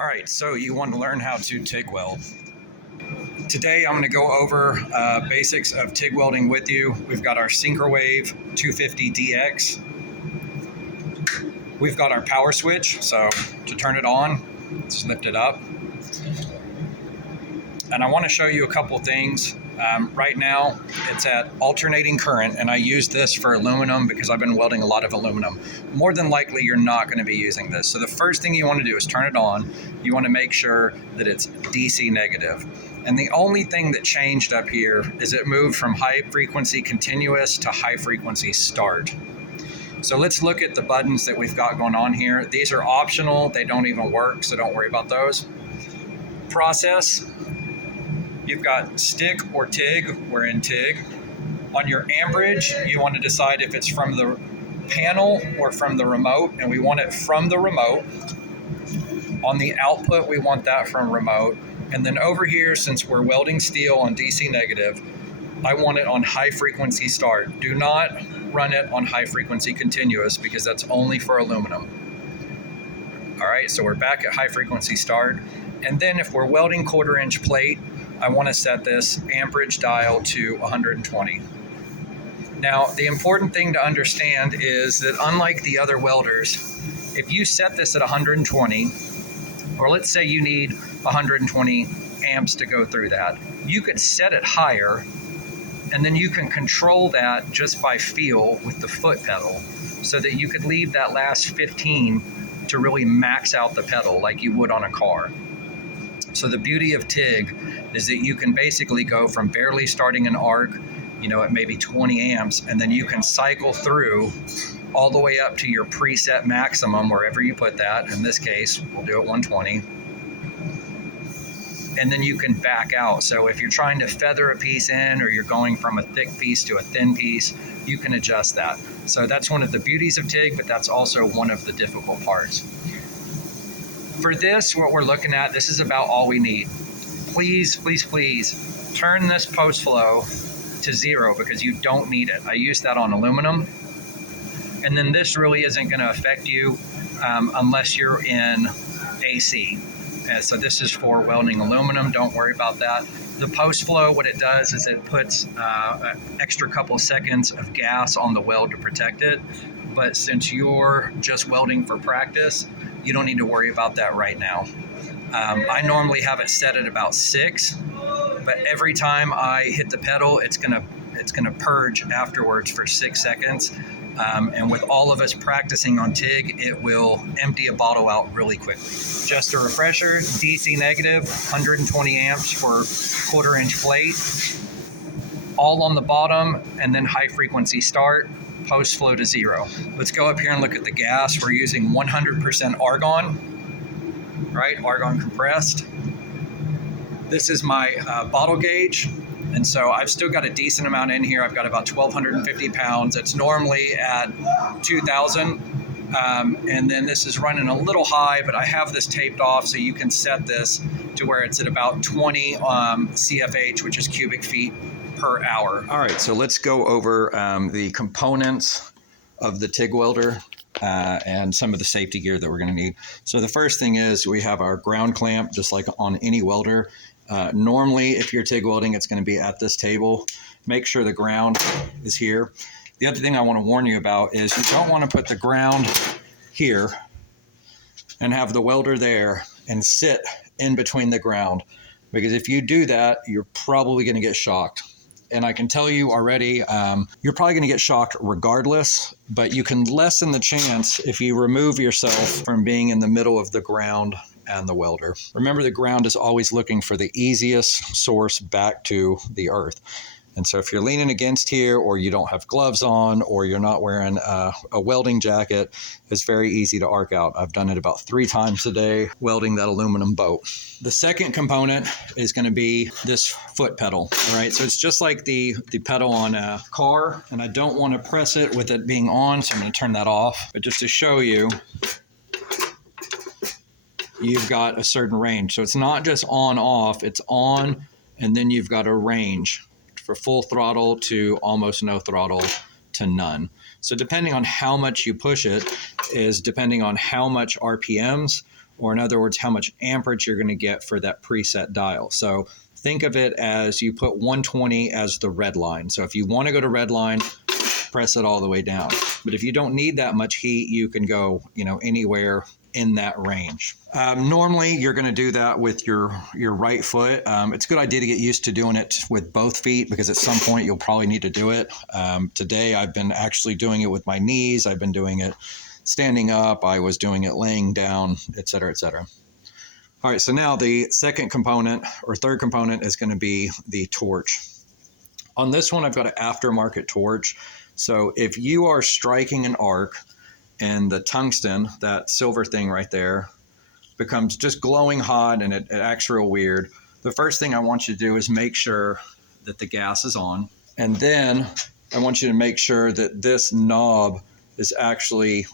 All right, so you want to learn how to TIG weld. Today I'm going to go over basics of TIG welding with you. We've got our Synchrowave 250DX. We've got our power switch, so to turn it on, let's lift it up. And I want to show you a couple things. Right now it's at alternating current, and I use this for aluminum because I've been welding a lot of aluminum. More than likely you're not going to be using this. So the first thing you want to do is turn it on. You want to make sure that it's DC negative. And the only thing that changed up here is it moved from high frequency continuous to high frequency start. So let's look at the buttons that we've got going on here. These are optional. They don't even work, so don't worry about those. Process. You've got stick or TIG. We're in TIG. On your amperage, you want to decide if it's from the panel or from the remote, and we want it from the remote. On the output, we want that from remote. And then over here, since we're welding steel on DC negative, I want it on high frequency start. Do not run it on high frequency continuous because that's only for aluminum. All right, so we're back at high frequency start. And then if we're welding 1/4 inch plate, I want to set this amperage dial to 120. Now, the important thing to understand is that unlike the other welders, if you set this at 120, or let's say you need 120 amps to go through that, you could set it higher, and then you can control that just by feel with the foot pedal, so that you could leave that last 15 to really max out the pedal like you would on a car. So the beauty of TIG is that you can basically go from barely starting an arc, at maybe 20 amps, and then you can cycle through all the way up to your preset maximum, wherever you put that. In this case, we'll do it 120. And then you can back out. So if you're trying to feather a piece in, or you're going from a thick piece to a thin piece, you can adjust that. So that's one of the beauties of TIG, but that's also one of the difficult parts. For this, what we're looking at, this is about all we need. Please, please, please turn this post flow to 0 because you don't need it. I use that on aluminum. And then this really isn't going to affect you unless you're in AC. So this is for welding aluminum. Don't worry about that. The post flow, what it does is it puts an extra couple seconds of gas on the weld to protect it. But since you're just welding for practice, you don't need to worry about that right now. I normally have it set at about 6, but every time I hit the pedal, it's gonna purge afterwards for 6 seconds. And with all of us practicing on TIG, it will empty a bottle out really quickly. Just a refresher, DC negative, 120 amps for 1/4 inch plate, all on the bottom, and then high frequency start, post flow to 0. Let's go up here and look at the gas. We're using 100% argon, right? Argon compressed. This is my bottle gauge. And so I've still got a decent amount in here. I've got about 1,250 pounds. It's normally at 2,000. And then this is running a little high, but I have this taped off so you can set this to where it's at about 20 CFH, which is cubic feet per hour. All right, so let's go over the components of the TIG welder and some of the safety gear that we're going to need. So the first thing is we have our ground clamp, just like on any welder. Normally, if you're TIG welding, it's going to be at this table. Make sure the ground is here. The other thing I want to warn you about is you don't want to put the ground here and have the welder there and sit in between the ground, because if you do that, you're probably going to get shocked. And I can tell you already, you're probably going to get shocked regardless, but you can lessen the chance if you remove yourself from being in the middle of the ground and the welder. Remember, the ground is always looking for the easiest source back to the earth. And so if you're leaning against here, or you don't have gloves on, or you're not wearing a welding jacket, it's very easy to arc out. I've done it about 3 times a day welding that aluminum boat. The second component is going to be this foot pedal. All right, so it's just like the pedal on a car, and I don't want to press it with it being on, so I'm going to turn that off. But just to show you, you've got a certain range. So it's not just on off, it's on, and then you've got a range for full throttle to almost no throttle to none. So depending on how much you push it is depending on how much RPMs or in other words, how much amperage you're going to get for that preset dial. So think of it as you put 120 as the red line. So if you want to go to red line, press it all the way down. But if you don't need that much heat, you can go, anywhere in that range. Normally, you're going to do that with your right foot. It's a good idea to get used to doing it with both feet because at some point you'll probably need to do it. Today, I've been actually doing it with my knees. I've been doing it standing up. I was doing it laying down, et cetera, et cetera. All right, so now the second component or third component is going to be the torch. On this one, I've got an aftermarket torch. So if you are striking an arc and the tungsten, that silver thing right there, becomes just glowing hot and it acts real weird, the first thing I want you to do is make sure that the gas is on. And then I want you to make sure that this knob is actually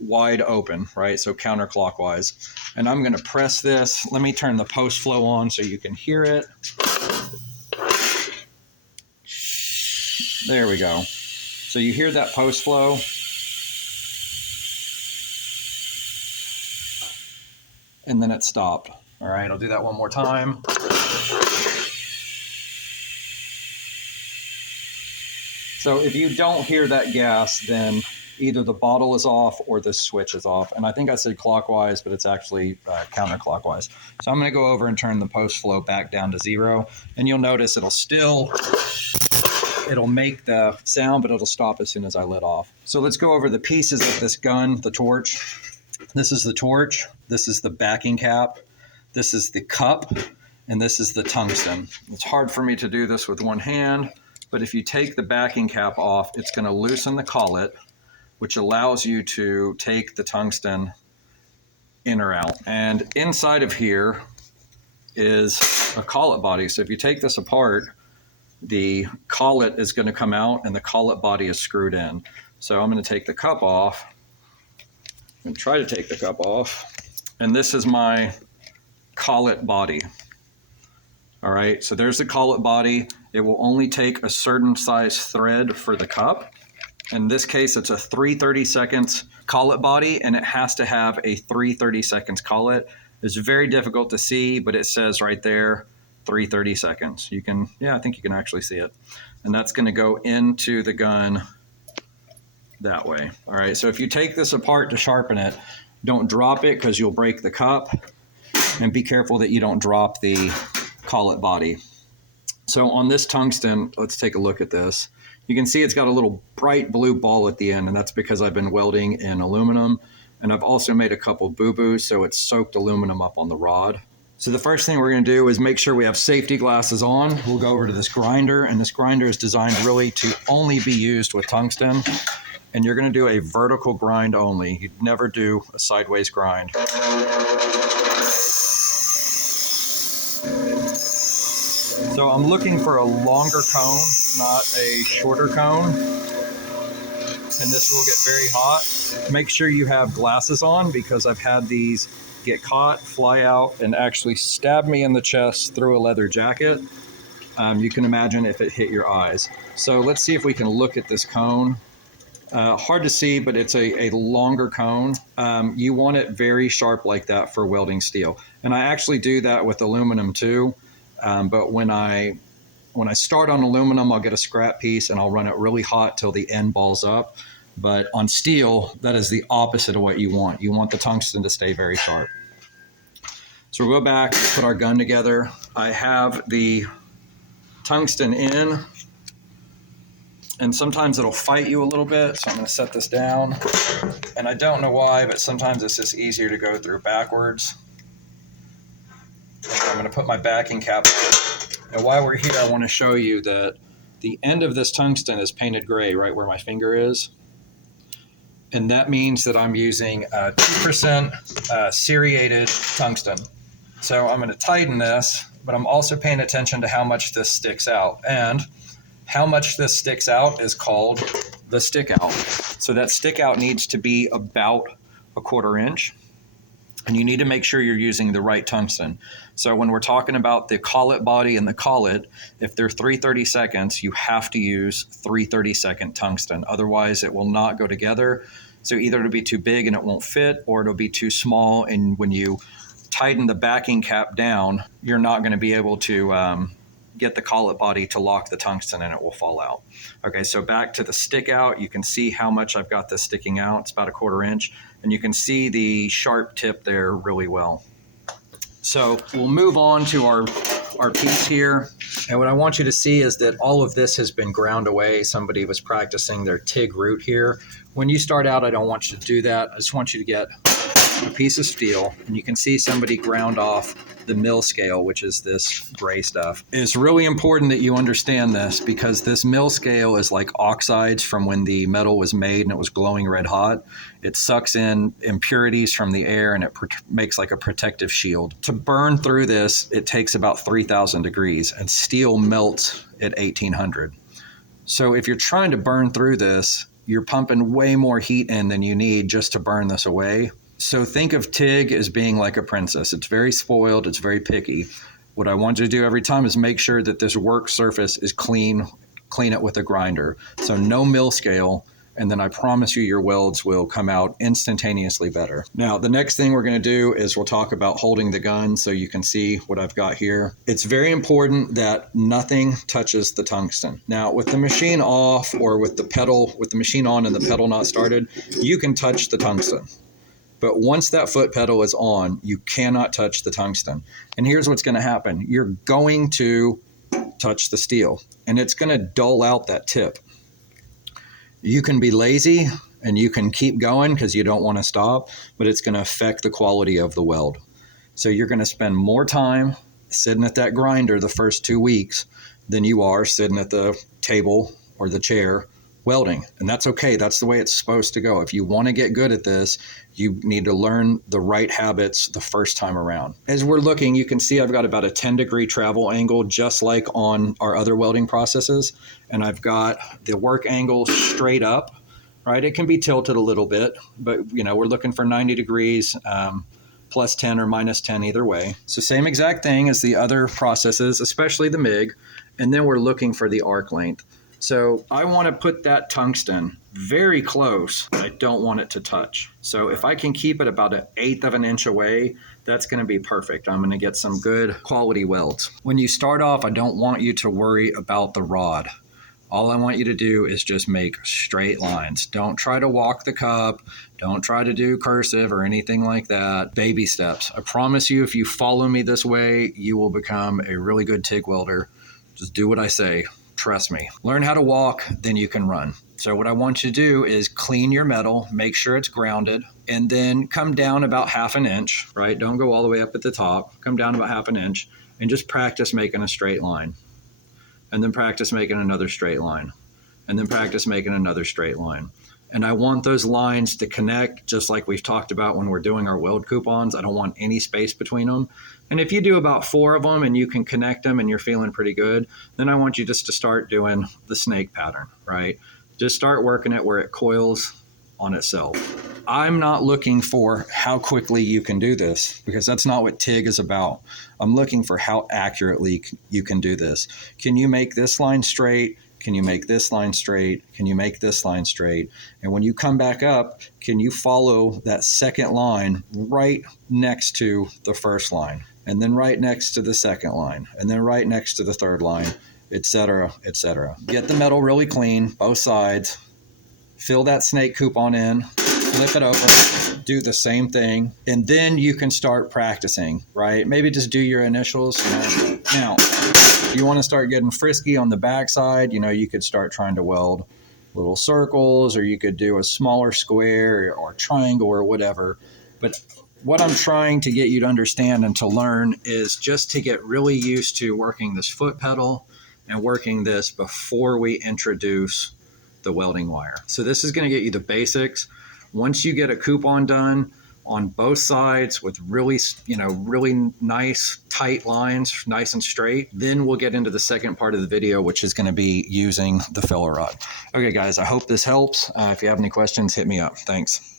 wide open, right? So counterclockwise. And I'm going to press this. Let me turn the post flow on so you can hear it. There we go. So you hear that post flow. And then it stopped. All right, I'll do that one more time. So if you don't hear that gas, then either the bottle is off or the switch is off. And I think I said clockwise, but it's actually counterclockwise. So I'm going to go over and turn the post flow back down to 0. And you'll notice it'll make the sound, but it'll stop as soon as I let off. So let's go over the pieces of this gun, the torch. This is the torch. This is the backing cap. This is the cup. And this is the tungsten. It's hard for me to do this with one hand, but if you take the backing cap off, it's going to loosen the collet, which allows you to take the tungsten in or out. And inside of here is a collet body. So if you take this apart, the collet is going to come out and the collet body is screwed in. So I'm going to take the cup off and try to take the cup off. And this is my collet body. All right, so there's the collet body. It will only take a certain size thread for the cup. In this case, it's a 3/32 collet body, and it has to have a 3/32 collet. It's very difficult to see, but it says right there, 3/32. You can, I think you can actually see it. And that's going to go into the gun that way. All right, so if you take this apart to sharpen it, don't drop it because you'll break the cup, and be careful that you don't drop the collet body. So on this tungsten, let's take a look at this. You can see it's got a little bright blue ball at the end, and that's because I've been welding in aluminum, and I've also made a couple boo-boos, so it's soaked aluminum up on the rod. So the first thing we're going to do is make sure we have safety glasses on. We'll go over to this grinder, and this grinder is designed really to only be used with tungsten. And you're going to do a vertical grind only. You'd never do a sideways grind. So I'm looking for a longer cone, not a shorter cone. And this will get very hot. Make sure you have glasses on because I've had these get caught, fly out, and actually stab me in the chest through a leather jacket. You can imagine if it hit your eyes. So let's see if we can look at this cone. Hard to see, but it's a longer cone. You want it very sharp like that for welding steel. And I actually do that with aluminum too. But when I start on aluminum, I'll get a scrap piece and I'll run it really hot till the end balls up. But on steel, that is the opposite of what you want. You want the tungsten to stay very sharp. So we'll go back, put our gun together. I have the tungsten in, and sometimes it'll fight you a little bit. So I'm going to set this down. And I don't know why, but sometimes it's just easier to go through backwards. I'm going to put my backing cap on. And while we're here, I want to show you that the end of this tungsten is painted gray right where my finger is. And that means that I'm using 2% seriated tungsten. So I'm going to tighten this, but I'm also paying attention to how much this sticks out. And how much this sticks out is called the stick out. So that stick out needs to be about 1/4 inch. And you need to make sure you're using the right tungsten. So when we're talking about the collet body and the collet, if they're 3/32, you have to use 3/32 tungsten. Otherwise, it will not go together. So either it'll be too big and it won't fit, or it'll be too small, and when you tighten the backing cap down, you're not going to be able to get the collet body to lock the tungsten and it will fall out. Okay, so back to the stick out, you can see how much I've got this sticking out. It's about 1/4 inch, and you can see the sharp tip there really well. So we'll move on to our piece here. And what I want you to see is that all of this has been ground away. Somebody was practicing their TIG route here. When you start out, I don't want you to do that. I just want you to get a piece of steel, and you can see somebody ground off the mill scale, which is this gray stuff. It's really important that you understand this, because this mill scale is like oxides from when the metal was made and it was glowing red hot. It sucks in impurities from the air and it makes like a protective shield. To burn through this, it takes about 3,000 degrees, and steel melts at 1,800. So if you're trying to burn through this, you're pumping way more heat in than you need just to burn this away. So think of TIG as being like a princess. It's very spoiled. It's very picky. What I want you to do every time is make sure that this work surface is clean. Clean it with a grinder. So no mill scale. And then I promise you your welds will come out instantaneously better. Now, the next thing we're going to do is we'll talk about holding the gun, so you can see what I've got here. It's very important that nothing touches the tungsten. Now, with the machine off, or with the machine on and the pedal not started, you can touch the tungsten. But once that foot pedal is on, you cannot touch the tungsten. And here's what's going to happen. You're going to touch the steel, and it's going to dull out that tip. You can be lazy and you can keep going because you don't want to stop, but it's going to affect the quality of the weld. So you're going to spend more time sitting at that grinder the first 2 weeks than you are sitting at the table or the chair welding. And that's okay. That's the way it's supposed to go. If you want to get good at this, you need to learn the right habits the first time around. As we're looking, you can see I've got about a 10-degree travel angle, just like on our other welding processes. And I've got the work angle straight up, right? It can be tilted a little bit, but we're looking for 90 degrees, plus 10 or minus 10 either way. So same exact thing as the other processes, especially the MIG. And then we're looking for the arc length. So I want to put that tungsten very close. I don't want it to touch. So if I can keep it about 1/8 of an inch away, that's going to be perfect. I'm going to get some good quality welds. When you start off, I don't want you to worry about the rod. All I want you to do is just make straight lines. Don't try to walk the cup. Don't try to do cursive or anything like that. Baby steps. I promise you, if you follow me this way, you will become a really good TIG welder. Just do what I say. Trust me. Learn how to walk, then you can run. So what I want you to do is clean your metal, make sure it's grounded, and then come down about 1/2 inch, right? Don't go all the way up at the top. Come down about 1/2 inch and just practice making a straight line. And then practice making another straight line. And then practice making another straight line. And I want those lines to connect, just like we've talked about when we're doing our weld coupons. I don't want any space between them. And if you do about 4 of them and you can connect them and you're feeling pretty good, then I want you just to start doing the snake pattern, right? Just start working it where it coils on itself. I'm not looking for how quickly you can do this, because that's not what TIG is about. I'm looking for how accurately you can do this. Can you make this line straight? Can you make this line straight? Can you make this line straight? And when you come back up, can you follow that second line right next to the first line? And then right next to the second line, and then right next to the third line, etc., etc. Get the metal really clean, both sides. Fill that snake coupon in, flip it over, do the same thing, and then you can start practicing, right? Maybe just do your initials. Now, if you want to start getting frisky on the backside, you could start trying to weld little circles, or you could do a smaller square or triangle or whatever. But what I'm trying to get you to understand and to learn is just to get really used to working this foot pedal and working this before we introduce the welding wire. So this is going to get you the basics. Once you get a coupon done on both sides with really nice tight lines, nice and straight, then we'll get into the second part of the video, which is going to be using the filler rod. Okay, guys, I hope this helps. If you have any questions, hit me up. Thanks.